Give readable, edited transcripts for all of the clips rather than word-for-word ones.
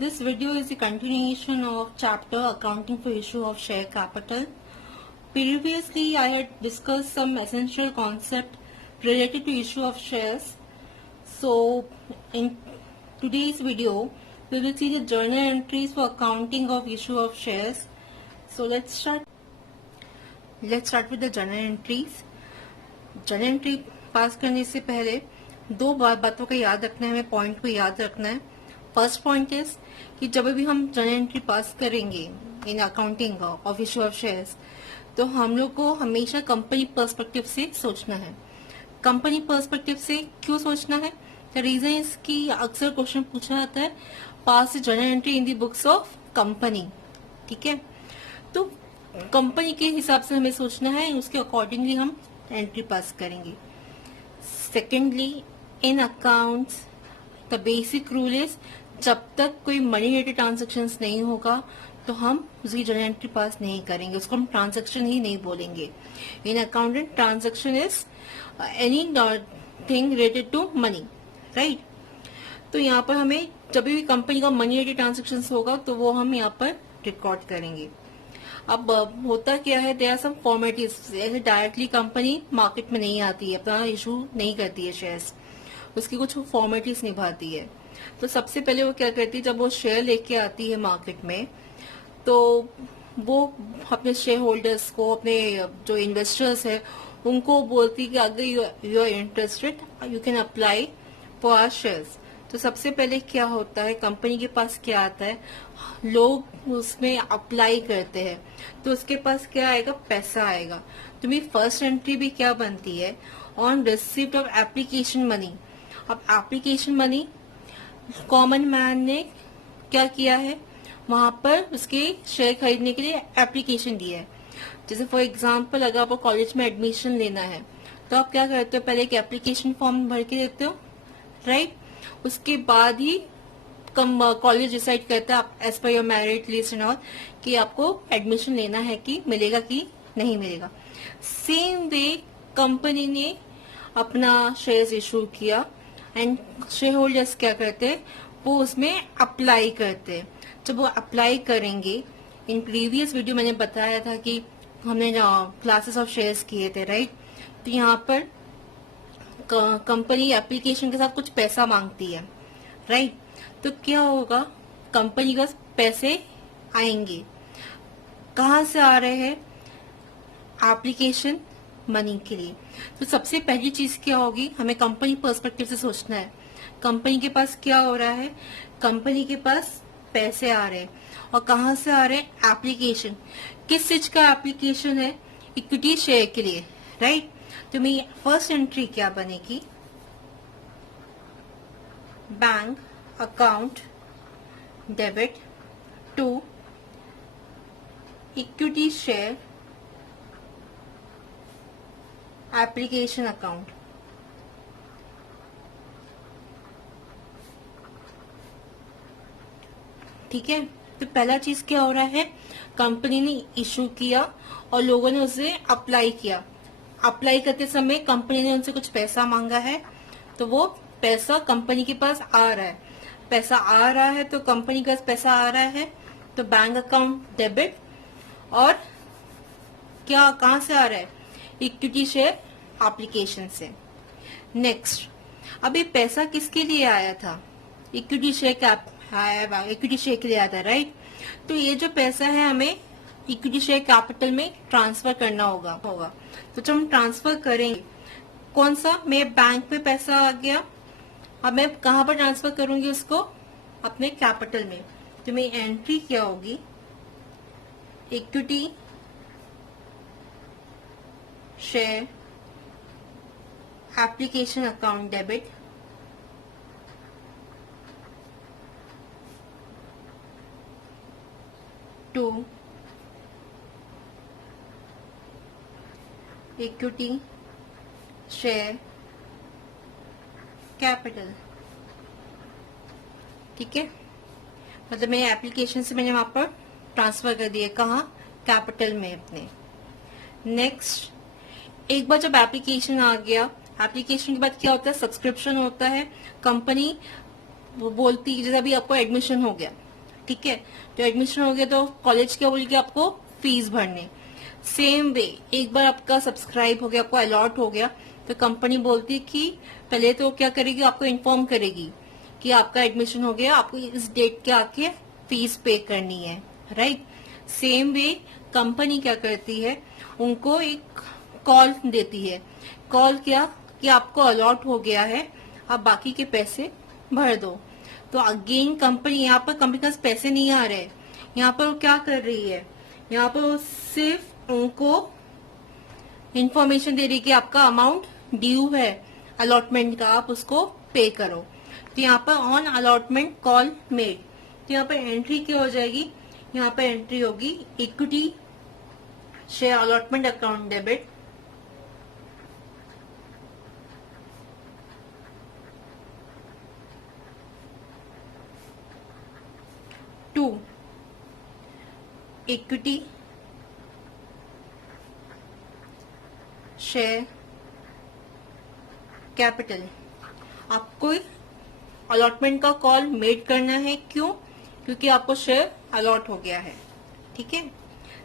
This video is a continuation of chapter Accounting for Issue of Share Capital. Previously, I had discussed some essential concept related to issue of shares. So, in today's video, we will see the journal entries for accounting of issue of shares. So, let's start with the journal entries. Journal entry पास करने से पहले दो बातों का याद रखना है, हमें पॉइंट को याद रखना है. फर्स्ट पॉइंट इज कि जब भी हम जर्नल एंट्री पास करेंगे in accounting of issue of shares, तो हम लोग को हमेशा कंपनी पर्सपेक्टिव से सोचना है. कंपनी पर्सपेक्टिव से क्यों सोचना है? द रीजन इज कि अक्सर क्वेश्चन पूछा जाता है पास journal entry in the books of company. ठीक है, तो कंपनी के हिसाब से हमें सोचना है, उसके अकॉर्डिंगली हम एंट्री पास करेंगे. Secondly, in accounts the basic rule is जब तक कोई मनी रिलेटेड ट्रांजेक्शन नहीं होगा तो हम उसकी जर्नल एंट्री पास नहीं करेंगे, उसको हम ट्रांजेक्शन ही नहीं बोलेंगे. In accountant transaction is any thing related to money, right. तो यहाँ पर हमें जब भी कंपनी का मनी रिलेटेड ट्रांजेक्शन होगा तो वो हम यहाँ पर रिकॉर्ड करेंगे. अब होता क्या है, देयर आर सम फॉर्मेलिटीज. ऐसे डायरेक्टली कंपनी मार्केट में नहीं आती है, अपना इशू नहीं करती है शेयर्स, उसकी कुछ फॉर्मेलिटीज निभाती है. तो सबसे पहले वो क्या करती है, जब वो शेयर लेके आती है मार्केट में, तो वो अपने शेयर होल्डर्स को, अपने जो इन्वेस्टर्स है उनको बोलती है कि अगर you are interested you can apply for our shares. तो सबसे पहले क्या होता है, कंपनी के पास क्या आता है, लोग उसमें अप्लाई करते हैं, तो उसके पास क्या आएगा, पैसा आएगा. तो मेरी फर्स्ट एंट्री भी क्या बनती है, on receipt of application money. अब एप्लीकेशन मनी कॉमन मैन ने क्या किया है, वहां पर उसके शेयर खरीदने के लिए एप्लीकेशन दिया है. जैसे फॉर एग्जाम्पल, अगर आपको कॉलेज में एडमिशन लेना है तो आप क्या करते हो, पहले एक एप्लीकेशन फॉर्म भर के देते हो, राइट. उसके बाद ही कॉलेज डिसाइड करता है as per your merit list and all कि आपको एडमिशन लेना है कि मिलेगा कि नहीं मिलेगा. सेम वे कंपनी ने अपना शेयर्स इशू किया एंड शेयर होल्डर्स क्या करते हैं, वो उसमें अप्लाई करते हैं. जब वो अप्लाई करेंगे, इन प्रीवियस वीडियो मैंने बताया था कि हमने क्लासेस ऑफ शेयर्स किए थे, राइट. तो यहाँ पर कंपनी एप्लीकेशन के साथ कुछ पैसा मांगती है, राइट. तो क्या होगा, कंपनी के पास पैसे आएंगे. कहाँ से आ रहे हैं, एप्लीकेशन मनी के लिए. तो सबसे पहली चीज क्या होगी, हमें कंपनी पर्सपेक्टिव से सोचना है. कंपनी के पास क्या हो रहा है, कंपनी के पास पैसे आ रहे हैं, और कहाँ से आ रहे हैं, एप्लीकेशन. किस चीज का एप्लीकेशन है, इक्विटी शेयर के लिए, राइट. तो मेरी फर्स्ट एंट्री क्या बनेगी, bank account debit to equity share application account. ठीक है, तो पहला चीज क्या हो रहा है, कंपनी ने इशू किया और लोगों ने उसे अप्लाई किया. अप्लाई करते समय कंपनी ने उनसे कुछ पैसा मांगा है, तो वो पैसा कंपनी के पास आ रहा है. पैसा आ रहा है तो कंपनी के पास पैसा आ रहा है, तो बैंक अकाउंट डेबिट. और क्या, कहां से आ रहा है, इक्विटी शेयर एप्लीकेशन से. नेक्स्ट, अब ये पैसा किसके लिए आया था, इक्विटी शेयर इक्विटी शेयर के लिए आया था, राइट. तो ये जो पैसा है हमें इक्विटी शेयर कैपिटल में ट्रांसफर करना होगा. तो जब हम ट्रांसफर करेंगे, कौन सा, मेरे बैंक में पैसा आ गया, अब मैं कहां पर ट्रांसफर करूंगी उसको, अपने कैपिटल में. तो मेरी एंट्री क्या होगी, equity share application account debit to equity share capital. ठीक है, मतलब मेरे एप्लीकेशन से मैंने वहां पर ट्रांसफर कर दिया, कहा, कैपिटल में अपने. नेक्स्ट, एक बार जब एप्लीकेशन आ गया, एप्लीकेशन के बाद क्या होता है, सब्सक्रिप्शन होता है. कंपनी वो बोलती है, जैसे अभी आपको एडमिशन हो गया, ठीक है। तो एडमिशन हो गया तो कॉलेज क्या बोलेगी आपको, फीस भरने। सेम वे एक बार आपका सब्सक्राइब हो गया, आपको अलॉट हो गया, तो कंपनी बोलती है कि पहले तो क्या करेगी, आपको इन्फॉर्म करेगी कि आपका एडमिशन हो गया, आपको इस डेट के आके फीस पे करनी है, राइट। सेम वे कंपनी क्या करती है, उनको एक कॉल देती है। कॉल क्या कि आपको अलॉट हो गया है, आप बाकी के पैसे भर दो। तो अगेन कंपनी, यहाँ पर कंपनी के पास पैसे नहीं आ रहे, यहाँ पर वो क्या कर रही है, यहाँ पर वो सिर्फ उनको इंफॉर्मेशन दे रही है कि आपका अमाउंट ड्यू है अलॉटमेंट का, आप उसको पे करो। तो यहाँ पर ऑन अलॉटमेंट कॉल मेड, तो यहाँ पर एंट्री क्या हो जाएगी, यहाँ पर एंट्री होगी equity share allotment account debit to equity share capital. आपको अलॉटमेंट का कॉल मेड करना है, क्यों, क्योंकि आपको शेयर अलॉट हो गया है, ठीक है।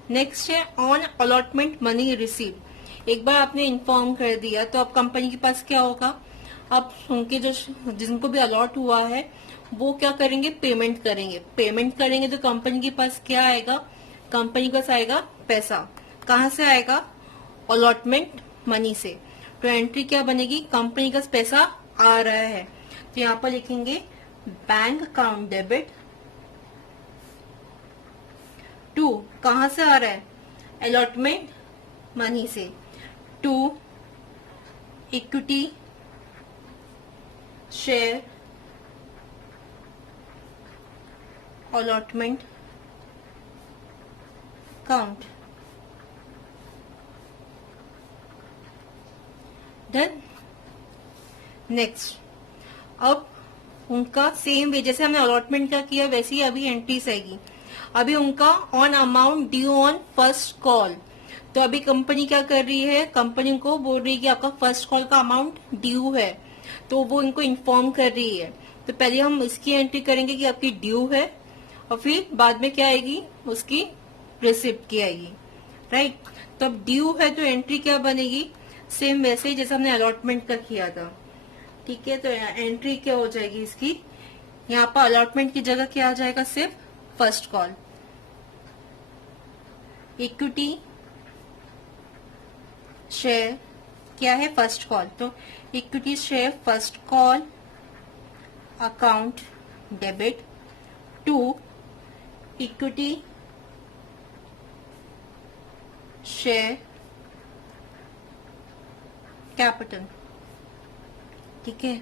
नेक्स्ट है ऑन अलॉटमेंट मनी रिसीव। एक बार आपने इन्फॉर्म कर दिया तो अब कंपनी के पास क्या होगा, अब उनके जो जिनको भी अलॉट हुआ है वो क्या करेंगे, पेमेंट करेंगे। पेमेंट करेंगे तो कंपनी के पास क्या आएगा, कंपनी के पास आएगा पैसा। कहाँ से आएगा, अलॉटमेंट मनी से। तो एंट्री क्या बनेगी, कंपनी का पैसा आ रहा है, तो यहाँ पर लिखेंगे बैंक अकाउंट डेबिट टू, कहां से आ रहा है, अलॉटमेंट मनी से, to equity share allotment account. Done. Next, अब उनका सेम वे जैसे हमने अलॉटमेंट का किया वैसे ही अभी एंट्रीज आएगी। अभी उनका on amount due on first call, तो अभी कंपनी क्या कर रही है, कंपनी को बोल रही है कि आपका फर्स्ट कॉल का अमाउंट ड्यू है, तो वो इनको इन्फॉर्म कर रही है। तो पहले हम इसकी एंट्री करेंगे कि आपकी ड्यू है, और फिर बाद में क्या आएगी, उसकी रिसिप्ट की आएगी, राइट। तो अब ड्यू है तो एंट्री क्या बनेगी, सेम वैसे ही जैसे हमने अलॉटमेंट का किया था, ठीक है। तो एंट्री क्या हो जाएगी इसकी, यहाँ पर अलॉटमेंट की जगह क्या आ जाएगा, सिर्फ फर्स्ट कॉल इक्विटी शेयर क्या है, फर्स्ट कॉल, तो equity share first call account debit to equity share capital, ठीक है।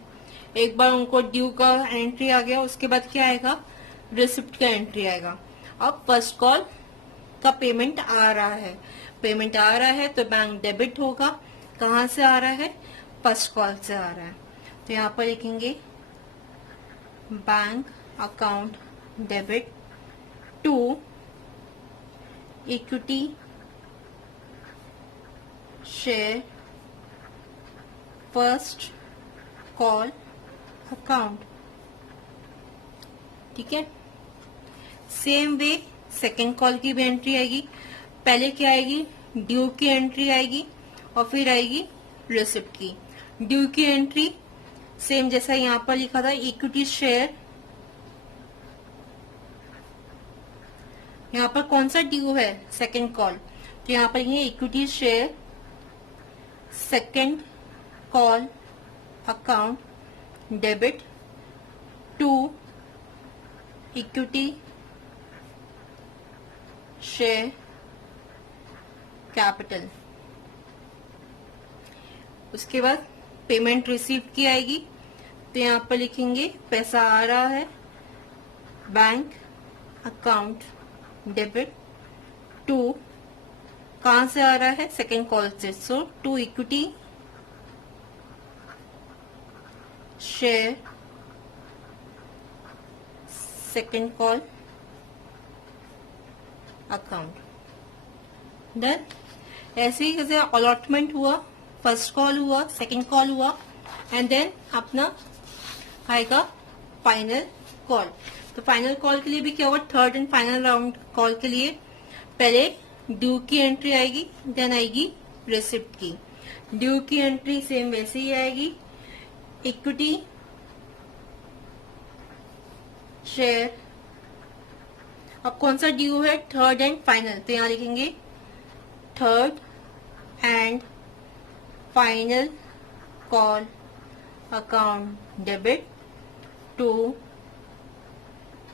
एक बार उनको ड्यू का एंट्री आ गया, उसके बाद क्या आएगा, रिसिप्ट का एंट्री आएगा। अब फर्स्ट कॉल का पेमेंट आ रहा है, पेमेंट आ रहा है तो बैंक डेबिट होगा। कहाँ से आ रहा है, फर्स्ट कॉल से आ रहा है, तो यहाँ पर लिखेंगे bank account debit to equity share first call account, ठीक है। सेम वे सेकेंड कॉल की भी एंट्री आएगी, पहले क्या आएगी, ड्यू की एंट्री आएगी और फिर आएगी रिसिप्ट की। ड्यू की एंट्री सेम जैसा यहाँ पर लिखा था, इक्विटी शेयर, यहाँ पर कौन सा ड्यू है, सेकेंड कॉल, तो यहाँ पर ये equity share second call account debit to equity share capital. उसके बाद पेमेंट रिसीव की आएगी, तो यहाँ पर लिखेंगे पैसा आ रहा है, बैंक अकाउंट डेबिट टू, कहां से आ रहा है, सेकेंड कॉल से, so to equity share second call account. Done. ऐसे ही जैसे अलॉटमेंट हुआ, फर्स्ट कॉल हुआ, सेकेंड कॉल हुआ, एंड देन अपना आएगा फाइनल कॉल। तो फाइनल कॉल के लिए भी क्या होगा, third and final round call के लिए पहले ड्यू की एंट्री आएगी, देन आएगी रिसिप्ट की। ड्यू की एंट्री सेम वैसे ही आएगी, इक्विटी शेयर। अब कौन सा ड्यू है, थर्ड एंड फाइनल, तो यहां लिखेंगे third and final call account debit to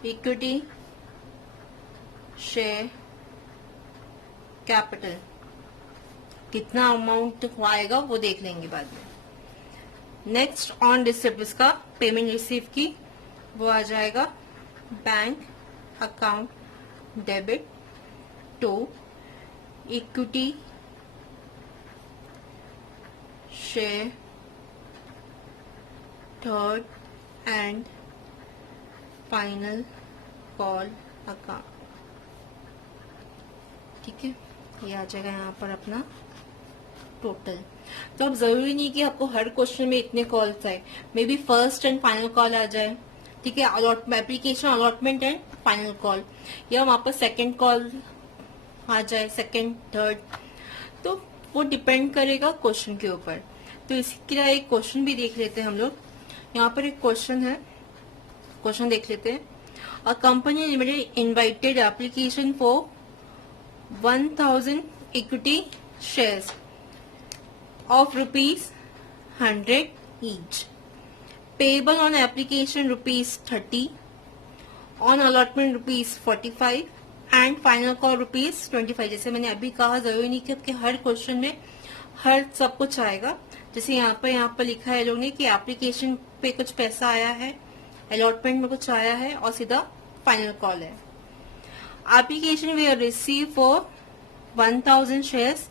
equity share capital. कितना अमाउंट आएगा वो देख लेंगे बाद में। नेक्स्ट ऑन रिसिप्ट, इसका पेमेंट रिसीव की, वो आ जाएगा bank account debit to equity share third and final call account. ठीक है, ये आ जाएगा यहाँ पर अपना टोटल। तो अब जरूरी नहीं कि आपको हर क्वेश्चन में इतने कॉल्स आए, maybe first and final call आ जाए। ठीक है, application allotment and final call, या वहां पर सेकेंड कॉल आ जाए, सेकेंड थर्ड, तो वो डिपेंड करेगा क्वेश्चन के ऊपर। तो इसके लिए एक क्वेश्चन भी देख लेते हैं हम लोग। यहाँ पर एक क्वेश्चन है, क्वेश्चन देख लेते हैं। A company limited invited application for 1000 equity shares of ₹100 each, payable on application ₹30, on allotment ₹45 and final call ₹25। जैसे मैंने अभी कहा, जरूरी नहीं कि आपके हर क्वेश्चन में हर सब कुछ आएगा। जैसे यहाँ पर लिखा है लोग ने कि एप्लीकेशन पे कुछ पैसा आया है, अलॉटमेंट में कुछ आया है, और सीधा फाइनल कॉल है। Application were received for 1000 shares.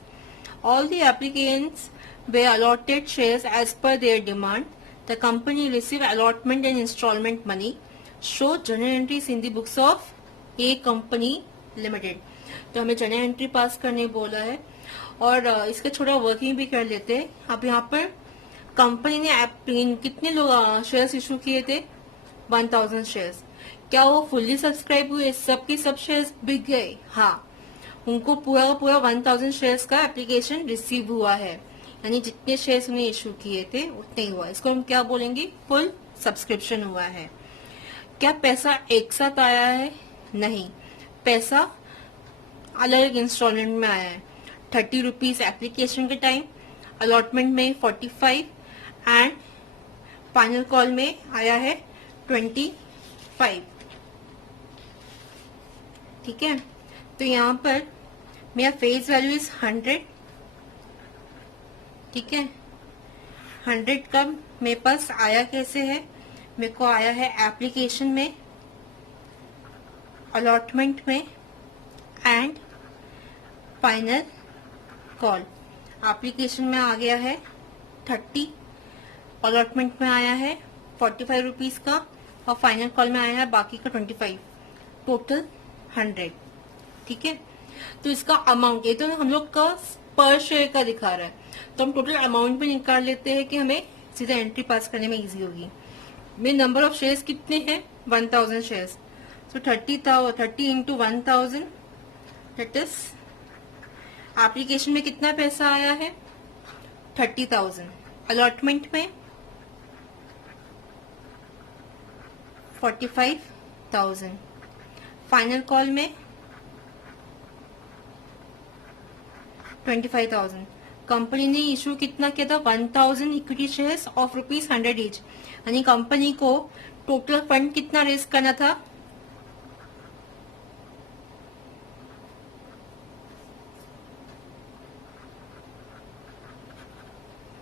All the applicants were allotted shares as per their demand. The company received allotment and installment money. Show journal entries in the books of A company limited. तो हमें journal entry पास करने बोला है, और इसका थोड़ा working भी कर लेते हैं। अब यहाँ पर कंपनी ने कितने लोग शेयर्स इशू किए थे, 1000 शेयर्स। क्या वो फुल्ली सब्सक्राइब हुए, सबके सब शेयर्स बिक गए? हाँ, उनको पूरा का पूरा 1000 शेयर्स का एप्लीकेशन रिसीव हुआ है, यानी जितने शेयर्स उन्हें इशू किए थे उतने ही हुआ। इसको हम क्या बोलेंगे, फुल सब्सक्रिप्शन हुआ है। क्या पैसा एक साथ आया है? नहीं, पैसा अलग अलग इंस्टॉलमेंट में आया है। 30 रुपीज एप्लीकेशन के टाइम, अलॉटमेंट में 45 एंड फाइनल कॉल में आया है 25। ठीक है, तो यहाँ पर मेरा फेस वैल्यू इज 100। ठीक है, 100 का मेरे पास आया कैसे है, मेरे को आया है एप्लीकेशन में, अलॉटमेंट में एंड फाइनल कॉल। एप्लीकेशन में आ गया है 30, अलॉटमेंट में आया है 45 रुपीज का, और फाइनल कॉल में आया है बाकी का 25, टोटल 100। ठीक है, तो इसका अमाउंट, ये तो हम लोग का पर शेयर का दिखा रहा है, तो हम टोटल अमाउंट भी निकाल लेते हैं कि हमें सीधा एंट्री पास करने में इजी होगी। मेरे नंबर ऑफ शेयर्स कितने हैं, 1000 शेयर्स, तो 30 इंटू 1000, दैट इज एप्लीकेशन में कितना पैसा आया है, 30,000, अलॉटमेंट में 45,000, फाइनल कॉल में 25,000। कंपनी ने इशू कितना किया था, 1000 इक्विटी शेयर्स ऑफ ₹100 ईच, यानी कंपनी को टोटल फंड कितना रेज करना था,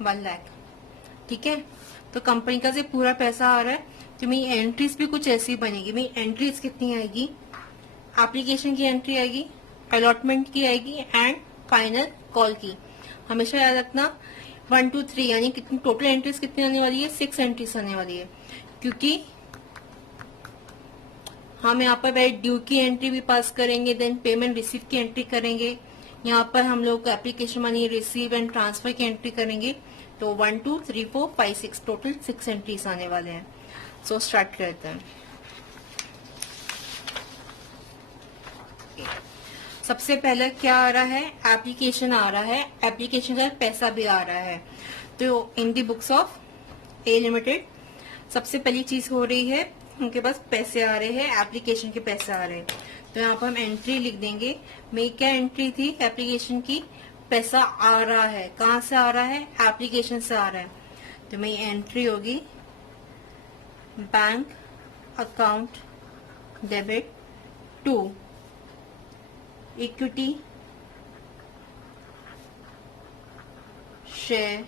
1 लाख। ठीक है, तो कंपनी का से पूरा पैसा आ रहा है, तो मेरी एंट्रीज भी कुछ ऐसी बनेगी। मेरी एंट्रीज कितनी आएगी, एप्लीकेशन की एंट्री आएगी, अलॉटमेंट की आएगी एंड फाइनल कॉल की। हमेशा याद रखना 1 2 3, यानी कितनी टोटल एंट्रीज कितनी आने वाली है, 6 एंट्रीज आने वाली है, क्योंकि हम यहाँ पर पहले ड्यू की एंट्री भी पास करेंगे, देन पेमेंट रिसीव की एंट्री करेंगे, यहाँ पर हम लोग application money receive and transfer की एंट्री करेंगे। तो 1 2 3 4 5 6 टोटल 6 एंट्रीज आने वाले हैं। सो स्टार्ट करते हैं। सबसे पहले क्या आ रहा है, एप्लीकेशन आ रहा है, एप्लीकेशन का पैसा भी आ रहा है। तो इन दी बुक्स ऑफ ए लिमिटेड सबसे पहली चीज हो रही है, उनके पास पैसे आ रहे हैं, एप्लीकेशन के पैसे आ रहे हैं। तो यहाँ पर हम एंट्री लिख देंगे। मेरी क्या एंट्री थी एप्लीकेशन की, पैसा आ रहा है। कहाँ से आ रहा है, एप्लीकेशन से आ रहा है। तो मेरी एंट्री होगी bank account debit to equity share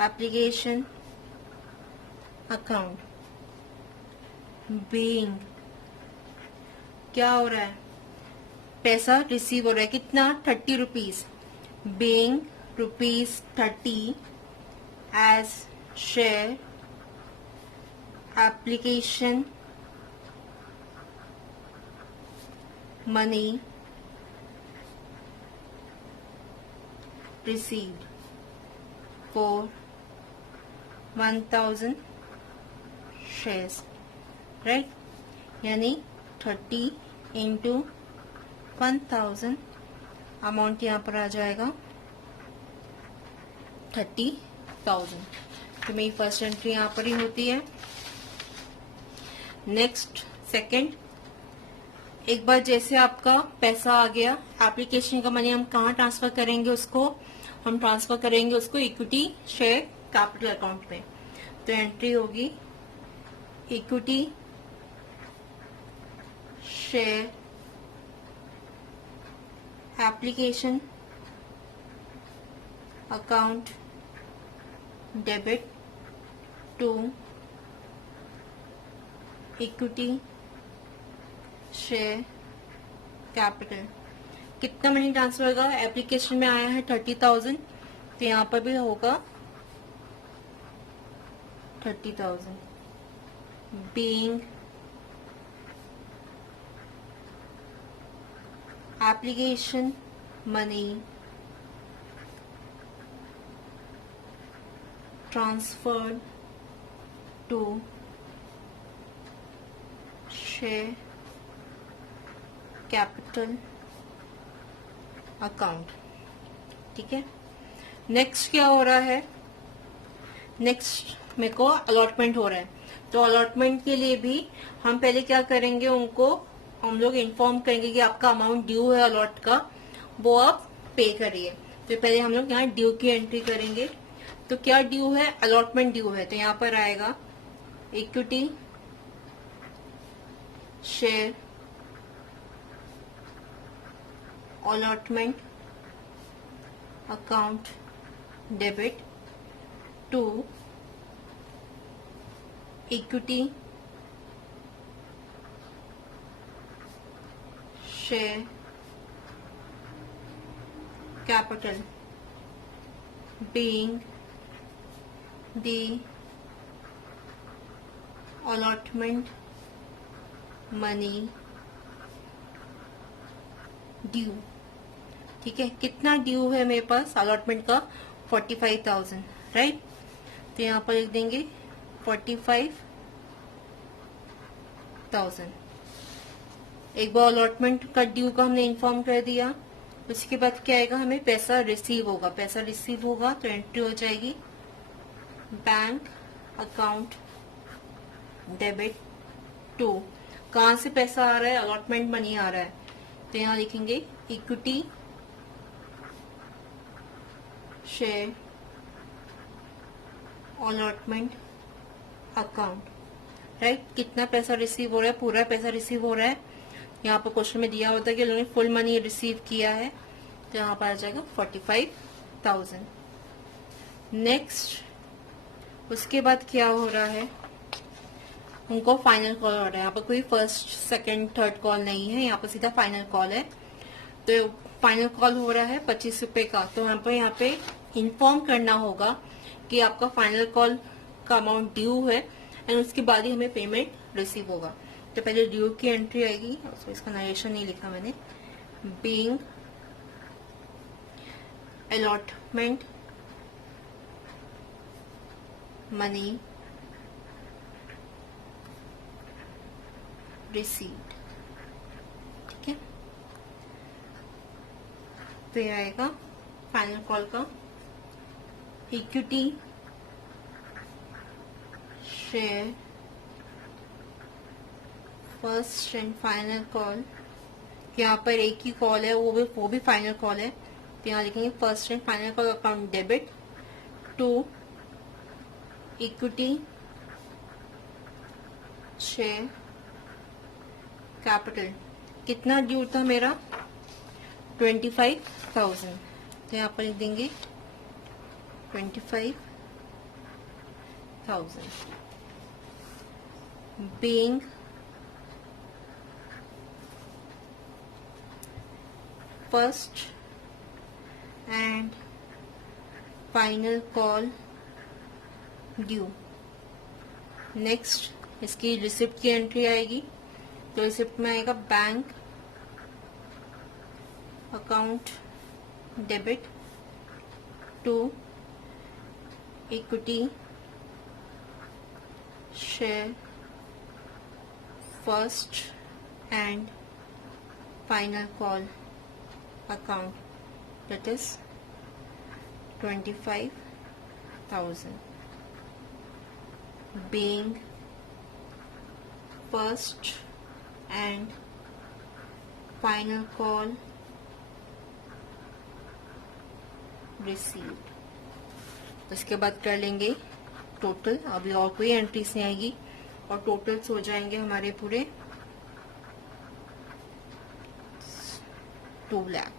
application account. Being क्या हो रहा है, पैसा रिसीव हो रहा है। कितना, 30 rupees. Being ₹30 as share application money received for 1000 shares, right? यानी 30 इंटू 1000 अमाउंट यहाँ पर आ जाएगा 30,000। तो मेरी फर्स्ट एंट्री यहाँ पर ही होती है। नेक्स्ट सेकंड, एक बार जैसे आपका पैसा आ गया, एप्लीकेशन का मनी हम कहाँ ट्रांसफर करेंगे, उसको हम ट्रांसफर करेंगे उसको इक्विटी शेयर कैपिटल अकाउंट में। तो एंट्री होगी equity share application account debit to equity share capital. कितना मनी ट्रांसफर होगा, एप्लीकेशन में आया है 30,000, तो यहाँ पर भी होगा 30,000। Being application money transferred to share capital account. ठीक है, नेक्स्ट क्या हो रहा है, नेक्स्ट मेरे को अलॉटमेंट हो रहा है। तो अलॉटमेंट के लिए भी हम पहले क्या करेंगे, उनको हम लोग इन्फॉर्म करेंगे कि आपका अमाउंट ड्यू है अलॉट का, वो आप पे करिए। तो पहले हम लोग यहाँ ड्यू की एंट्री करेंगे। तो क्या ड्यू है, अलॉटमेंट ड्यू है। तो यहाँ पर आएगा equity share allotment account debit to equity share capital being the allotment money due. ठीक है, कितना ड्यू है मेरे पास अलॉटमेंट का, 45,000, राइट। तो यहाँ पर लिख देंगे 45,000। एक बार अलॉटमेंट का ड्यू का हमने इन्फॉर्म कर दिया। उसके बाद क्या आएगा, हमें पैसा रिसीव होगा। पैसा रिसीव होगा तो एंट्री हो जाएगी बैंक अकाउंट डेबिट टू, कहाँ से पैसा आ रहा है, अलॉटमेंट मनी आ रहा है। तो यहाँ लिखेंगे equity share allotment account, right. कितना पैसा रिसीव हो रहा है, पूरा पैसा रिसीव हो रहा है। यहाँ पर क्वेश्चन में दिया होता है कि लोगों ने फुल मनी रिसीव किया है, तो यहाँ पर आ जाएगा 45,000। नेक्स्ट, उसके बाद क्या हो रहा है, उनको फाइनल कॉल हो रहा है। यहाँ पर कोई फर्स्ट सेकंड थर्ड कॉल नहीं है, यहाँ पर सीधा फाइनल कॉल है। तो फाइनल कॉल हो रहा है 25 रुपए का। तो यहाँ पे इन्फॉर्म करना होगा कि आपका फाइनल कॉल का अमाउंट ड्यू है एंड उसके बाद ही हमें पेमेंट रिसीव होगा। तो पहले ड्यू की एंट्री आएगी, उसमें इसका नरेशन नहीं लिखा मैंने। बीइंग अलॉटमेंट मनी रिसीव्ड, तो ये आएगा फाइनल कॉल का equity share first and final call. यहाँ पर एक ही कॉल है, वो भी फाइनल कॉल है, तो यहाँ लिखेंगे first and final call account debit to equity share capital. कितना ड्यू था मेरा? 25,000। तो यहाँ पर लिख देंगे 25,000 being first and final call due। Next इसकी रिसिप्ट की एंट्री आएगी, तो रिसिप्ट में आएगा bank account debit to equity share first and final call account, that is 25,000 being first and final call received। इसके बाद कर लेंगे टोटल। अभी और कोई एंट्रीज नहीं आएगी और टोटल्स हो जाएंगे हमारे पूरे 2 लाख।